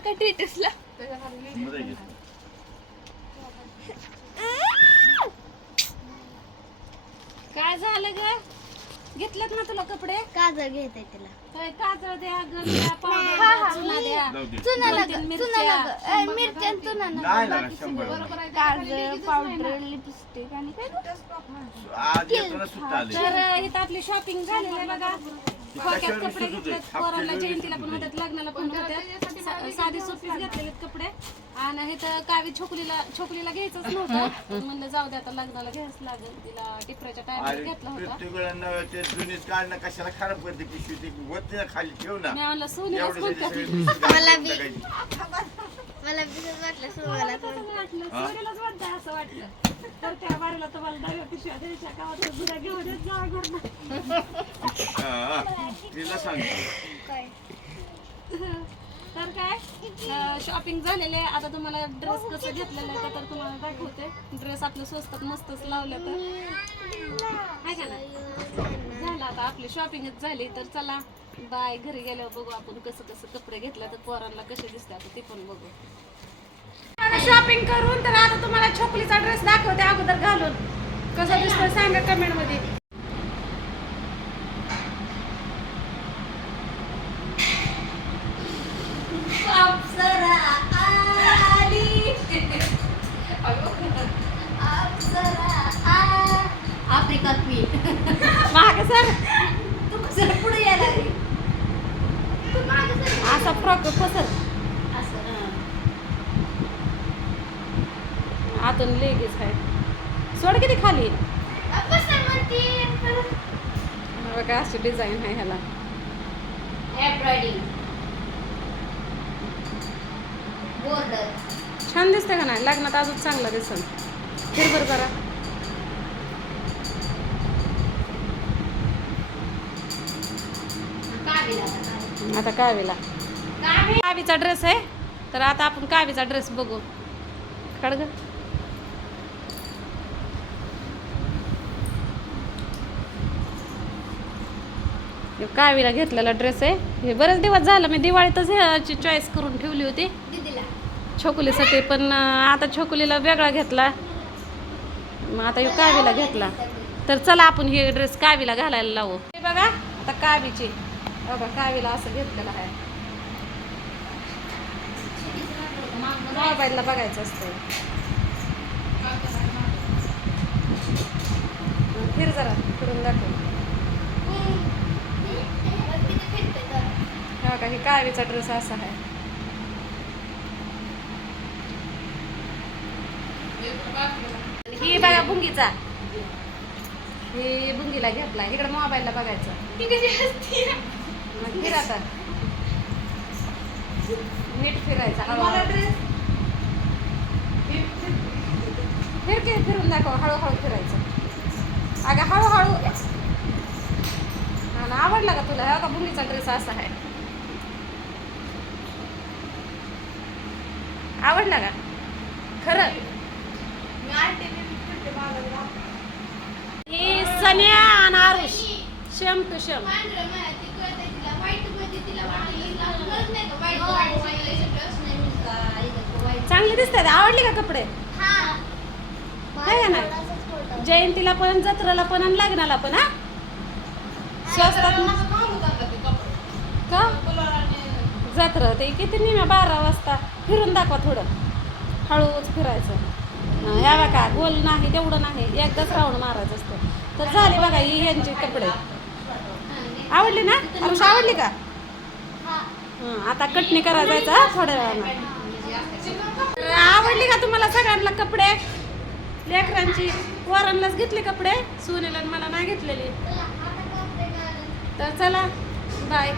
टाका टेटसला. काय झालं ग? घेतलेत ना तुला कपडे? काजळ घेते तिला. काय काजळ द्या द्या पावडर द्या चुना द्या. जाऊ दे. चुना दोन लाग तीन चुना मिरच्या. लाग ए, मिरच्या आणि चुना नाही ना लागा शंभर रुपये. काजळ पावडर लिपस्टिक आणि काय आज येतो ना सुट्टा आले. तर इथं आपली शॉपिंग झालेली आहे बघा. खोक्यात कपडे? घेतलेत. पोराला टेलर जयंतीला पण होते. होत्यात लग्नाला पण होत्यात सा- साधी सोपीच घेतलेले कपडे. आणि इथं कावी छोकलीला छोकलीला घ्यायचंच नव्हतं. म्हणलं जाऊ दे आता लग्नाला घ्यायच लागेल. तिला टिपऱ्याच्या टायमाला अरे घेतला होता. प्रत्येक वेळेला ते जुनीच काढणं कशाला खराब करते पिशवी ते खाली ठेव ना. मी म्हणलं सोनीलाच एवढं म्हणतात त्याची सगळी पिशवी मला घालून बी- टाकायची. मला बिझनेस वाटलं सोनीलाच म्हणतं असं वाटलं. तर त्या तुम्हाला पिशव्या द्यायच्या गावात घेऊन येत जा घरनं. हा. तिला सांगतो. तर काय? शॉपिंग झालेले आहे. आता तुम्हाला ड्रेस कसं घेतलेलं आहे तर तुम्हाला दाखवते. ड्रेस आपले स्वस्तात मस्तच लावले तर. आहे का नाही? झालं आता आपली शॉपिंगच झाली. तर चला बाय. घरी गेल्यावर बघू आपण कसं कसं कपडे घेतले तर पोरांना कसे दिसते आता ते पण बघू. शॉपिंग करून तर आता तुम्हाला छोकलीचा ड्रेस दाखवते अगोदर घालून. कसा दिसतोय सांगा कमेंटमध्ये. आफ्रिका क्वीन मागे सर. तू कसं पुढे यायला असा फ्रॉक पसंत असं आतून लेगीच आहे. सोड किती खाली? बघा अशी डिझाईन आहे ह्याला. छान दिसते का नाही? लग्नात अजून चांगला दिसन फिर बर जरा कावेला. आता कावीला. कावीचा ड्रेस आहे. तर आता आपण कावीचा ड्रेस बघू. कळग कावीला घेतलेला ड्रेस आहे. हे बरेच दिवस झालं मी दिवाळीतच ह्याची चॉईस करून ठेवली होती. छोकुलीसाठी पण आता छोकुलीला वेगळा घेतला. मग आता ह्यो कावीला घेतला. तर चला आपण हे ड्रेस कावीला घालायला लावू. हे बघा आता कावीची. बघा कावीला असं घेतलेलं आहे. मोबाईलला बघायचं असतं फिर जरा फिरून दाखव. हे बघा हे कावीचा ड्रेस असा आहे. ही बघा बुंगीचा ही बुंगीला घेतला. इकडे मोबाईलला बघायचं. फिर आता. नीट फिरायचा. मला हळूहळू ड्रेस फिर की फिरून दाखव. हळूहळू फिरायचं. अगं हळूहळू. ना आवडला का तुला? हा का बुंगीचा ड्रेस असा आहे? आवडला का? खरं. ही सन्या आणि आरुष. शम टू शम. चांगले का दिसतात. आवडले का कपडे? आहे जयंतीला पण जत्रेला पण आणि लग्नाला पण हा? स्वस्तात का? जत्रा ते किती निम्या? बारा वाजता. फिरून दाखवा थोडं. हळूच फिरायचं. ह्या बघा गोल नाही तेवढं नाही. एकदाच राऊंड मारायचं असतं. तर झाले बघा ही यांचे कपडे. आवडले ना? आरुष आवडली का? आता कटणी करायला जायचं थोड्या वेळानं. आवडली का तुम्हाला सगळ्यांना कपडे? लेकरांची वरांनाच घेतले कपडे? सुनेला मला नाही घेतलेली. तर चला बाय.